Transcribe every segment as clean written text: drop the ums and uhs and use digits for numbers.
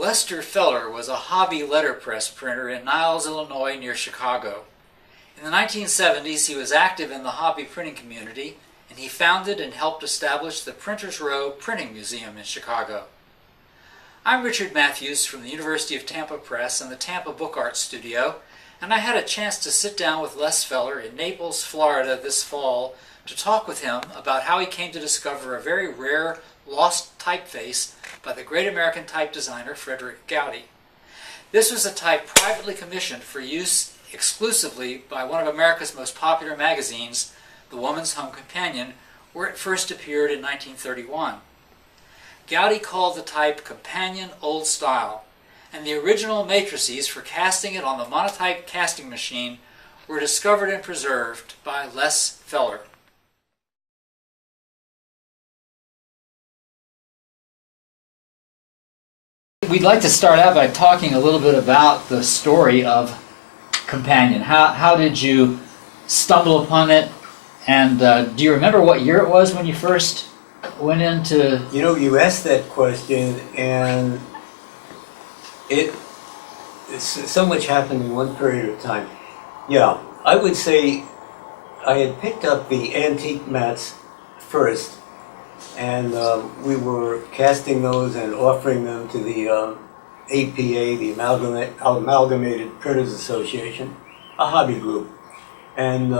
Lester Feller was a hobby letterpress printer in Niles, Illinois, near Chicago. In the 1970s, he was active in the hobby printing community, and he founded and helped establish the Printers Row Printing Museum in Chicago. I'm Richard Matthews from the University of Tampa Press and the Tampa Book Art Studio, and I had a chance to sit down with Les Feller in Naples, Florida this fall to talk with him about how he came to discover a very rare lost typeface by the great American type designer Frederic Goudy. This was a type privately commissioned for use exclusively by one of America's most popular magazines, The Woman's Home Companion, where it first appeared in 1931. Goudy called the type Companion Old Style, and the original matrices for casting it on the Monotype casting machine were discovered and preserved by Les Feller. We'd like to start out by talking a little bit about the story of Companion. How did you stumble upon it, and do you remember what year it was when you first went into... You know, you asked that question, and so much happened in one period of time. Yeah, I would say I had picked up the antique mats first, and we were casting those and offering them to the APA, the Amalgamated Printers Association, a hobby group. And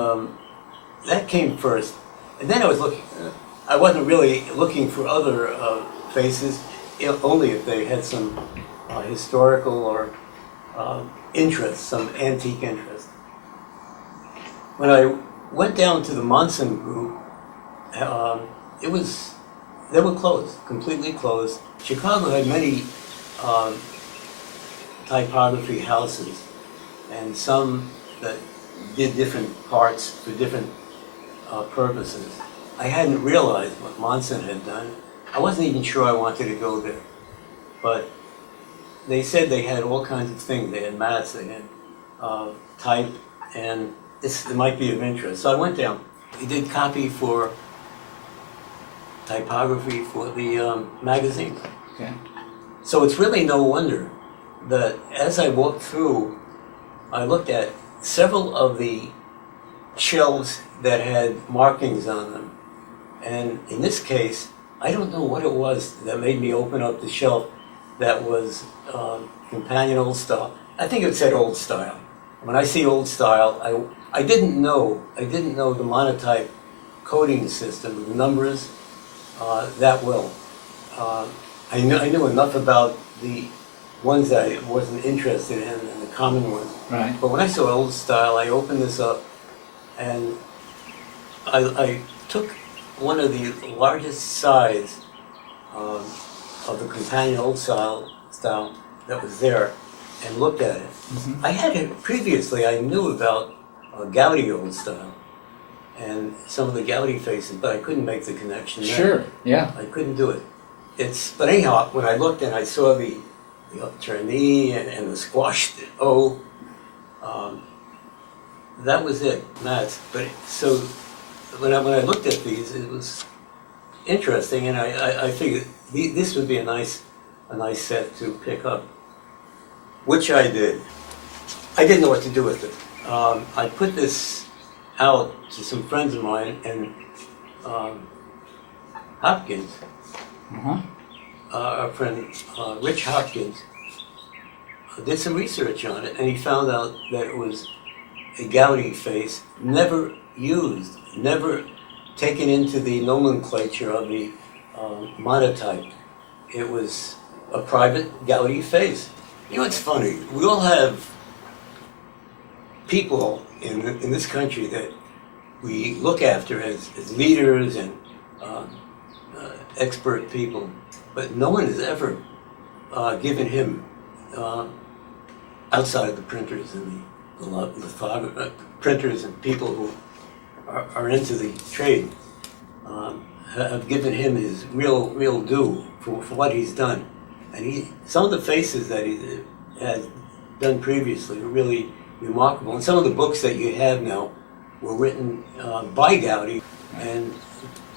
that came first. And then I wasn't really looking for other faces, only if they had some historical or interest, some antique interest. When I went down to the Monsen group, they were closed, completely closed. Chicago had many typography houses, and some that did different parts for different purposes. I hadn't realized what Monsen had done. I wasn't even sure I wanted to go there. But they said they had all kinds of things. They had mats, they had type, and it might be of interest. So I went down. They did copy for typography for the magazine. Okay. So it's really no wonder that as I walked through, I looked at several of the shelves that had markings on them. And in this case, I don't know what it was that made me open up the shelf that was Companion Old Style. I think it said Old Style. When I see Old Style, I didn't know the Monotype coding system, the numbers, that well. I knew enough about the ones that I wasn't interested in and the common ones. Right. But when I saw Old Style, I opened this up, and I took one of the largest size of the Companion Old Style that was there and looked at it. Mm-hmm. I had it previously. I knew about Goudy Old Style and some of the Goudy faces, but I couldn't make the connection there. Sure, yeah. I couldn't do it. But anyhow, when I looked and I saw the upturned E and the squashed O, that was it, mats. But so when I looked at these, it was interesting, and I figured this would be a nice set to pick up, which I did. I didn't know what to do with it. I put this out to some friends of mine, and Hopkins, our friend Rich Hopkins, did some research on it, and he found out that it was a Goudy face, never used, never taken into the nomenclature of the Monotype. It was a private Goudy face. You know, it's funny. We all have people in this country that we look after as leaders and expert people, but no one has ever given him, outside of the printers and the printers and people who are into the trade, have given him his real due for what he's done. And some of the faces that he had done previously were really remarkable. And some of the books that you have now were written by Goudy, and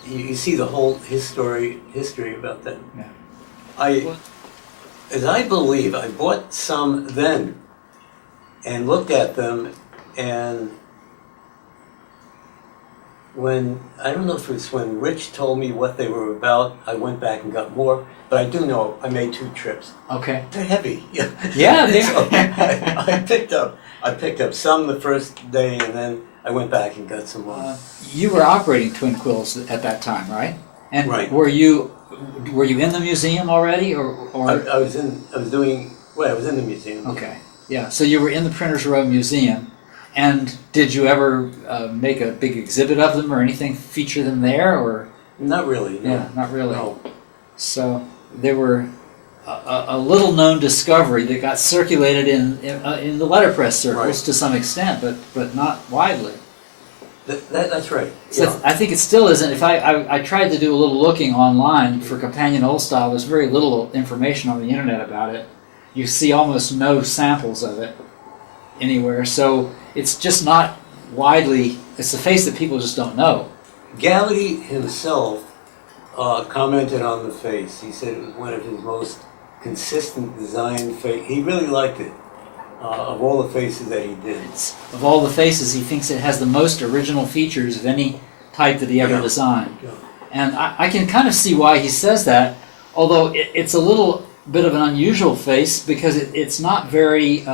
you see the whole history about that. Yeah. as I believe, I bought some then and looked at them, and when, I don't know if it's when Rich told me what they were about, I went back and got more, but I do know I made 2 trips. Okay. They're heavy. Yeah, they So I picked up some the first day, and then I went back and got some more. You were operating Twin Quills at that time, right? And Right. were you in the museum already, or? I was in the museum. Okay, yeah. So you were in the Printers Row Museum, and did you ever make a big exhibit of them or anything? Feature them there, or? Not really. No. Yeah, not really. No. So they were a little-known discovery that got circulated in the letterpress circles Right. to some extent, but not widely. That's right. So Yeah. I think it still isn't. If I tried to do a little looking online for Companion Old Style, there's very little information on the internet about it. You see almost no samples of it anywhere. So it's just not widely. It's a face that people just don't know. Goudy himself commented on the face. He said it was one of his most consistent design face. He really liked it. Of all the faces that he did. Of all the faces, he thinks it has the most original features of any type that he ever Yeah. designed. Yeah. And I can kind of see why he says that, although it's a little bit of an unusual face because it's not very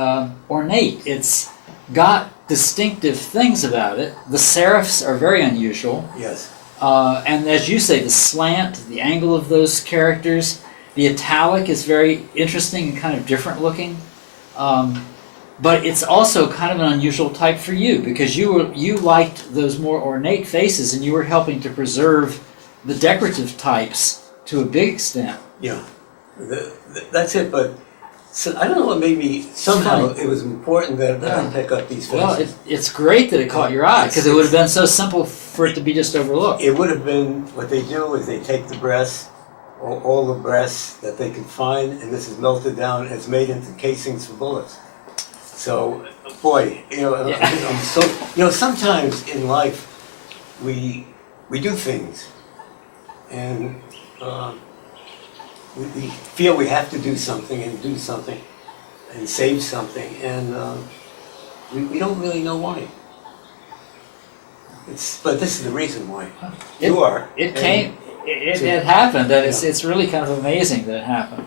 ornate. It's got distinctive things about it. The serifs are very unusual. Yes. And as you say, the slant, the angle of those characters, the italic is very interesting and kind of different looking. But it's also kind of an unusual type for you because you liked those more ornate faces and you were helping to preserve the decorative types to a big extent. Yeah. That's it. But so, I don't know what made me. Somehow it was important that I pick up these faces. Well, it's great that it caught your eye because it would have been so simple for it to be just overlooked. It would have been, what they do is they take the breasts, all the breasts that they could find, and this is melted down. It's made into casings for bullets. So, boy, I'm sometimes in life we do things, and we feel we have to do something and save something, and we don't really know why. But this is the reason why. It had happened, and it's really kind of amazing that it happened.